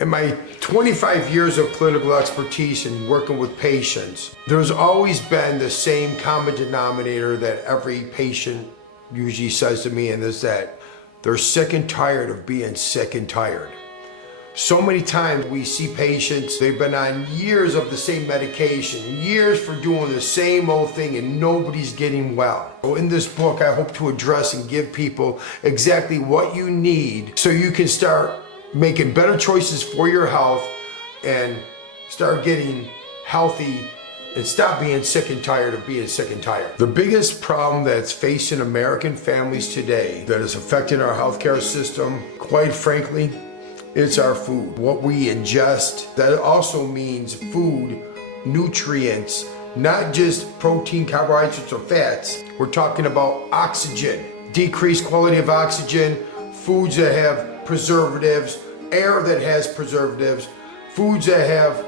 In my 25 years of clinical expertise and working with patients, there's always been the same common denominator that every patient usually says to me, and is that they're sick and tired of being sick and tired. So many times we see patients, they've been on years of the same medication, years for doing the same old thing, and nobody's getting well. So in this book, I hope to address and give people exactly what you need so you can start making better choices for your health and start getting healthy and stop being sick and tired of being sick and tired. The biggest problem that's facing American families today that is affecting our healthcare system, quite frankly, it's our food, what we ingest. That also means food, nutrients, not just protein, carbohydrates, or fats. We're talking about oxygen, decreased quality of oxygen, foods that have preservatives, air that has preservatives, foods that have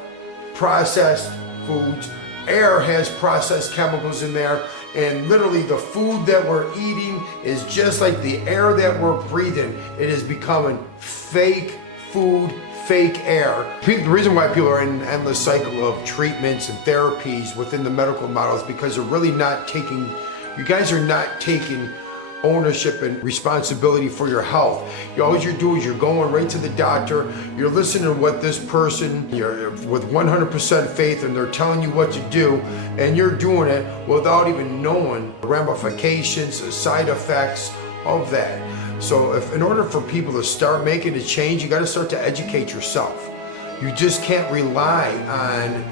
processed foods, air has processed chemicals in there, and literally the food that we're eating is just like the air that we're breathing. It is becoming fake food, fake air. The reason why people are in an endless cycle of treatments and therapies within the medical model is because they're really not taking, you guys are not taking ownership and responsibility for your health. All you're doing is you're going right to the doctor, you're listening to what this person, you're with 100% faith, and they're telling you what to do, and you're doing it without even knowing the ramifications, the side effects of that. So in order for people to start making a change, you got to start to educate yourself. You just can't rely on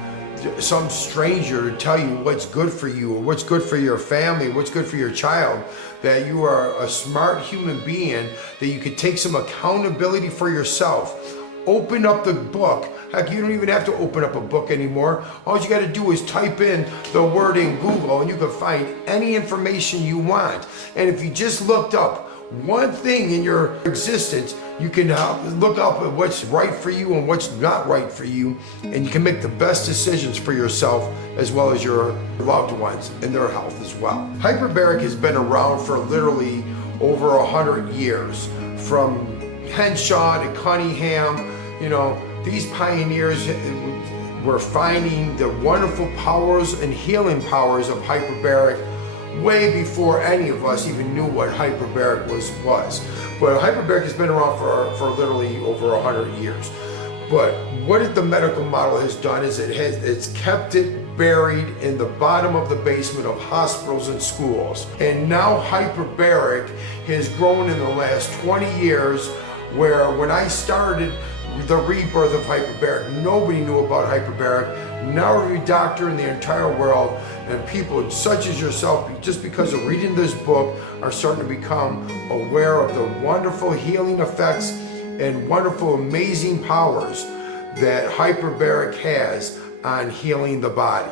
some stranger to tell you what's good for you or what's good for your family, what's good for your child. That you are a smart human being, that you can take some accountability for yourself. Open up the book. Heck, you don't even have to open up a book anymore. All you got to do is type in the word in Google and you can find any information you want. And if you just looked up one thing in your existence, you can look up at what's right for you and what's not right for you, and you can make the best decisions for yourself as well as your loved ones and their health as well. Hyperbaric has been around for literally over 100 years. From Henshaw to Cunningham, these pioneers were finding the wonderful powers and healing powers of hyperbaric way before any of us even knew what hyperbaric was. But hyperbaric has been around for literally over 100 years. But what the medical model has done is it's kept it buried in the bottom of the basement of hospitals and schools. And now hyperbaric has grown in the last 20 years, where when I started the rebirth of hyperbaric, nobody knew about hyperbaric. Now every doctor in the entire world and people such as yourself, just because of reading this book, are starting to become aware of the wonderful healing effects and wonderful, amazing powers that hyperbaric has on healing the body.